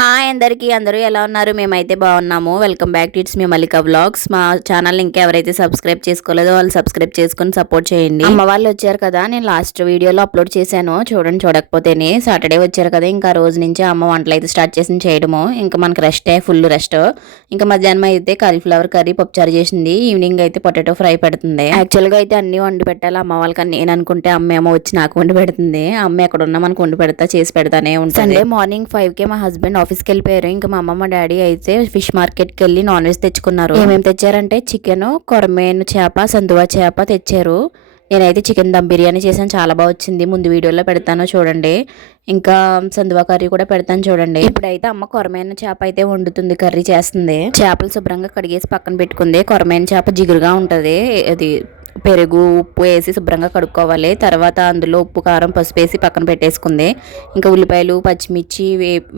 Hi అందరికీ, అందరూ ఎలా ఉన్నారు? మేమైతే బాగున్నాము. Welcome back to it's me Mallika vlogs. మా ఛానల్ ఇంకా ఎవరైతే సబ్స్క్రైబ్ చేసుకోలేదో వాళ్ళు సబ్స్క్రైబ్ చేసుకుని సపోర్ట్ చేయండి. అమ్మ వాళ్ళు వచ్చారు కదా, నేను లాస్ట్ వీడియోలో అప్లోడ్ చేశాను చూడండి. చూడకపోతేనే సాటర్డే వచ్చారు కదా, ఇంకా రోజు నుంచి అమ్మ వంటలు అయితే స్టార్ట్ చేసి చేయడము. ఇంకా మనకు రెస్టే, ఫుల్ రెస్ట్. ఇంకా మధ్యాహ్నం అయితే కాలీఫ్లవర్ కర్రీ పప్పుచారు చేసింది. ఈవినింగ్ అయితే పొటాటో ఫ్రై పెడుతుంది. యాక్చువల్గా అయితే అన్ని వండి పెట్టాలి అమ్మ వాళ్ళకి. నేను అనుకుంటే అమ్మ వచ్చి నాకు వండి పెడుతుంది. అమ్మ ఎక్కడ ఉన్నా మనకు వండి పెడతా, చేసి పెడతానే ఉంటుంది. సండే మార్నింగ్ 5కే మా హస్బెండ్ ఆఫీస్కి వెళ్ళిపోయారు. ఇంకా మా అమ్మ మా డాడీ అయితే ఫిష్ మార్కెట్కి వెళ్ళి నాన్ వెజ్ తెచ్చుకున్నారు. ఏమేమి తెచ్చారంటే చికెన్, కొరమేను చేప, సందువా చేప తెచ్చారు. నేనైతే చికెన్ దమ్ బిర్యానీ చేశాను, చాలా బాగా వచ్చింది. ముందు వీడియోలో పెడతాను చూడండి. ఇంకా సందువా కర్రీ కూడా పెడతాను చూడండి. ఇప్పుడైతే అమ్మ కొరమేను చేప అయితే వండుతుంది, కర్రీ చేస్తుంది. చేపలు శుభ్రంగా కడిగేసి పక్కన పెట్టుకుంది. కొరమేను చేప జిగురుగా ఉంటది. అది పెరుగు ఉప్పు వేసి శుభ్రంగా కడుక్కోవాలి. తర్వాత అందులో ఉప్పు కారం పసుపు వేసి పక్కన పెట్టేసుకుంది. ఇంకా ఉల్లిపాయలు పచ్చిమిర్చి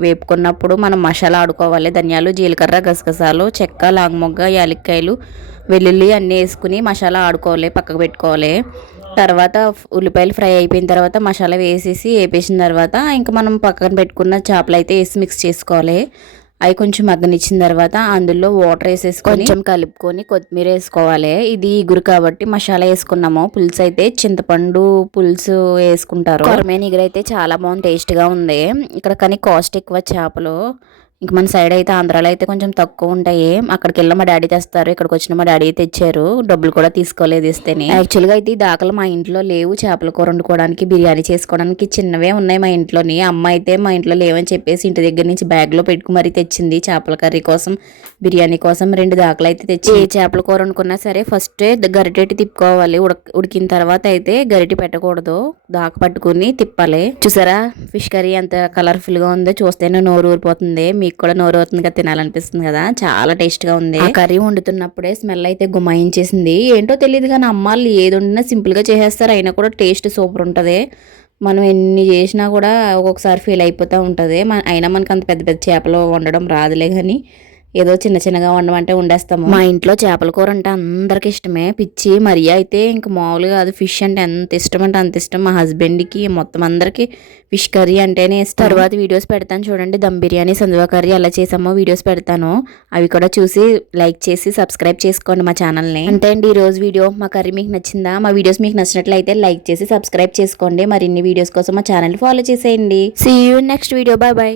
వేపుకున్నప్పుడు మనం మసాలా ఆడుకోవాలి. ధనియాలు జీలకర్ర గసగసాలు చెక్క లాంగమొగ్గ యాలక్కాయలు వెల్లుల్లి అన్నీ వేసుకుని మసాలా ఆడుకోవాలి, పక్కకు పెట్టుకోవాలి. తర్వాత ఉల్లిపాయలు ఫ్రై అయిపోయిన తర్వాత మసాలా వేసేసి వేపేసిన తర్వాత ఇంకా మనం పక్కన పెట్టుకున్న చేపలు అయితే వేసి మిక్స్ చేసుకోవాలి. అవి కొంచెం మగ్గనిచ్చిన తర్వాత అందులో వాటర్ వేసేసుకొని కొంచెం కలుపుకొని కొత్తిమీర వేసుకోవాలి. ఇది ఇగురు కాబట్టి మసాలా వేసుకున్నాము. పులుసు అయితే చింతపండు పులుసు వేసుకుంటారు. కొరమేను ఇగురు అయితే చాలా బాగుంది, టేస్ట్గా ఉంది. ఇక్కడ కానీ కాస్ట్ ఎక్కువ చేపలు. ఇంక మన సైడ్ అయితే ఆంధ్రాలో అయితే కొంచెం తక్కువ ఉంటాయి. అక్కడికి వెళ్ళి మా డాడీ తెస్తారు, ఇక్కడికి వచ్చిన మా డాడీ తెచ్చారు. డబ్బులు కూడా తీసుకోలేదు ఇస్తేనే. యాక్చువల్గా అయితే ఈ దాఖలు మా ఇంట్లో లేవు. చేపల కూర వండుకోవడానికి బిర్యానీ చేసుకోవడానికి చిన్నవే ఉన్నాయి మా ఇంట్లోని. అమ్మ అయితే మా ఇంట్లో లేవని చెప్పేసి ఇంటి దగ్గర నుంచి బ్యాగ్లో పెట్టుకు మరీ తెచ్చింది. చేపల కర్రీ కోసం బిర్యానీ కోసం 2 దాఖలు అయితే తెచ్చి. ఏ చేపల కూర వండుకున్నా సరే ఫస్ట్ గరిటెట్టి తిప్పుకోవాలి. ఉడికిన తర్వాత అయితే గరిటె పెట్టకూడదు, దాక పట్టుకుని తిప్పాలి. చూసారా ఫిష్ కర్రీ ఎంత కలర్ఫుల్ గా ఉందో, చూస్తేనే నోరు ఊరిపోతుంది. మీకు కూడా నోరు అవుతుంది కదా, తినాలనిపిస్తుంది కదా. చాలా టేస్ట్ గా ఉంది. ఆ కర్రీ వండుతున్నప్పుడే స్మెల్ అయితే గుమాయించేసింది. ఏంటో తెలియదు కానీ అమ్మాళ్ళు ఏది వండినా సింపుల్ గా చేసేస్తారు, అయినా కూడా టేస్ట్ సూపర్ ఉంటది. మనం ఎన్ని చేసినా కూడా ఒక్కొక్కసారి ఫీల్ అయిపోతూ ఉంటుంది. అయినా మనకు అంత పెద్ద పెద్ద చేపలు వండడం రాదులే కానీ ఏదో చిన్న చిన్నగా వండమంటే వండేస్తాము. మా ఇంట్లో చేపల కూర అంటే అందరికి ఇష్టమే, పిచ్చి. మరి అయితే ఇంక మామూలుగా అది ఫిష్ అంటే ఎంత ఇష్టం అంటే అంత ఇష్టం. మా హస్బెండ్కి మొత్తం అందరికి ఫిష్ కర్రీ అంటేనే ఇష్టం. తర్వాత వీడియోస్ పెడతాను చూడండి, దమ్ బిర్యానీ సందువా కర్రీ ఎలా చేసామో వీడియోస్ పెడతాను. అవి కూడా చూసి లైక్ చేసి సబ్స్క్రైబ్ చేసుకోండి మా ఛానల్ని. అంతే అండి ఈ రోజు వీడియో. మా కర్రీ మీకు నచ్చిందా? మా వీడియోస్ మీకు నచ్చినట్లయితే లైక్ చేసి సబ్స్క్రైబ్ చేసుకోండి. మరిన్ని వీడియోస్ కోసం మా ఛానల్ ఫాలో చేసేయండి. See you next video. Bye bye.